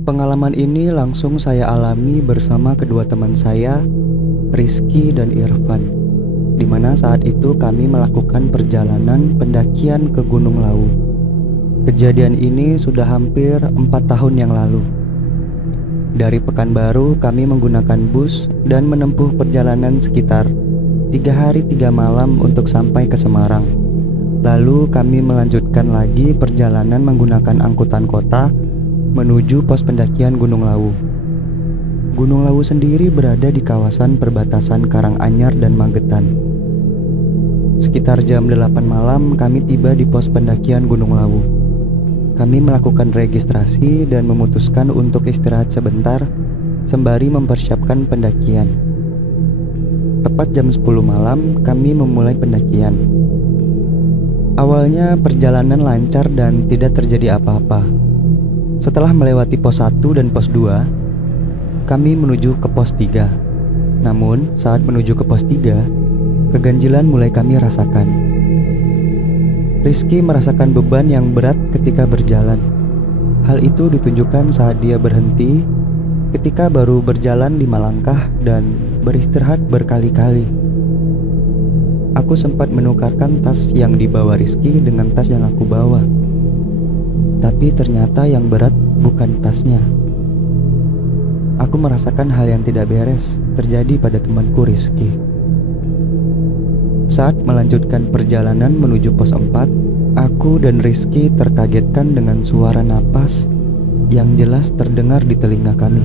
Pengalaman ini langsung saya alami bersama kedua teman saya, Rizky dan Irfan, di mana saat itu kami melakukan perjalanan pendakian ke Gunung Lawu. Kejadian ini sudah hampir 4 tahun yang lalu. Dari Pekanbaru kami menggunakan bus dan menempuh perjalanan sekitar 3 hari 3 malam untuk sampai ke Semarang. Lalu kami melanjutkan lagi perjalanan menggunakan angkutan kota menuju pos pendakian Gunung Lawu. Gunung Lawu sendiri berada di kawasan perbatasan Karanganyar dan Magetan. Sekitar jam 8 malam kami tiba di pos pendakian Gunung Lawu. Kami melakukan registrasi dan memutuskan untuk istirahat sebentar sembari mempersiapkan pendakian. Tepat jam 10 malam kami memulai pendakian. Awalnya perjalanan lancar dan tidak terjadi apa-apa. Setelah melewati pos 1 dan pos 2, kami menuju ke pos 3. Namun saat menuju ke pos 3, keganjilan mulai kami rasakan. Rizky merasakan beban yang berat ketika berjalan. Hal itu ditunjukkan saat dia berhenti ketika baru berjalan 5 langkah dan beristirahat berkali-kali. Aku sempat menukarkan tas yang dibawa Rizky dengan tas yang aku bawa. Tapi ternyata yang berat bukan tasnya. Aku merasakan hal yang tidak beres terjadi pada temanku Rizky. Saat melanjutkan perjalanan menuju pos 4, aku dan Rizky terkagetkan dengan suara napas yang jelas terdengar di telinga kami.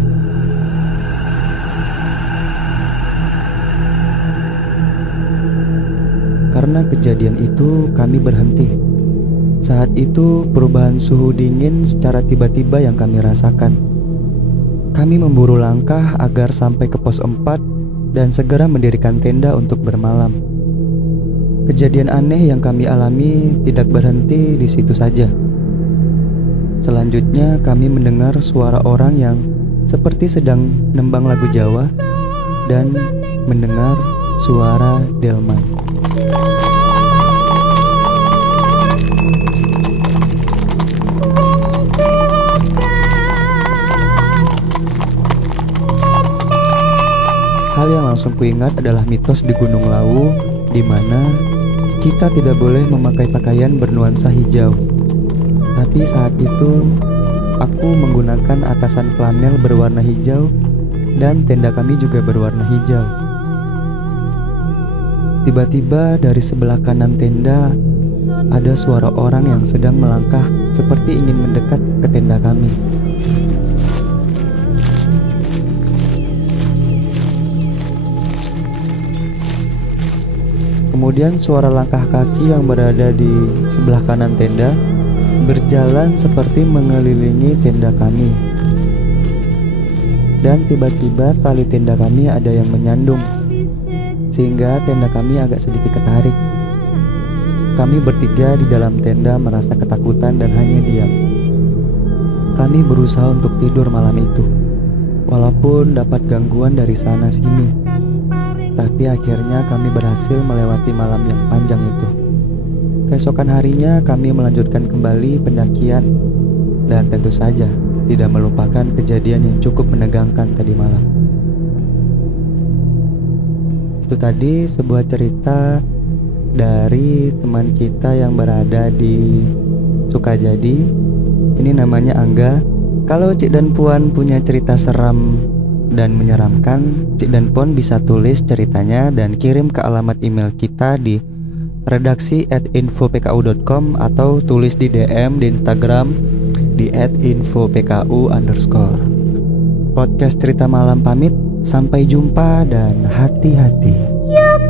Karena kejadian itu kami berhenti. Saat itu perubahan suhu dingin secara tiba-tiba yang kami rasakan. Kami memburu langkah agar sampai ke pos 4 dan segera mendirikan tenda untuk bermalam. Kejadian aneh yang kami alami tidak berhenti di situ saja. Selanjutnya kami mendengar suara orang yang seperti sedang nembang lagu Jawa dan mendengar suara delman. Hal yang langsung kuingat adalah mitos di Gunung Lawu, di mana kita tidak boleh memakai pakaian bernuansa hijau. Tapi saat itu, aku menggunakan atasan flanel berwarna hijau dan tenda kami juga berwarna hijau. Tiba-tiba dari sebelah kanan tenda, ada suara orang yang sedang melangkah seperti ingin mendekat ke tenda kami. Kemudian suara langkah kaki yang berada di sebelah kanan tenda berjalan seperti mengelilingi tenda kami. Dan tiba-tiba tali tenda kami ada yang menyandung, sehingga tenda kami agak sedikit ketarik. Kami bertiga di dalam tenda merasa ketakutan dan hanya diam. Kami berusaha untuk tidur malam itu, walaupun dapat gangguan dari sana sini. Tapi akhirnya kami berhasil melewati malam yang panjang itu. Keesokan harinya kami melanjutkan kembali pendakian. Dan tentu saja tidak melupakan kejadian yang cukup menegangkan tadi malam. Itu tadi sebuah cerita dari teman kita yang berada di Sukajadi. Ini namanya Angga. Kalau Cik dan Puan punya cerita seram dan menyeramkan, Cik dan Puan bisa tulis ceritanya dan kirim ke alamat email kita di redaksi@infopku.com atau tulis di DM di Instagram di @infopku_. Podcast Cerita Malam pamit, sampai jumpa dan hati-hati. Yuk,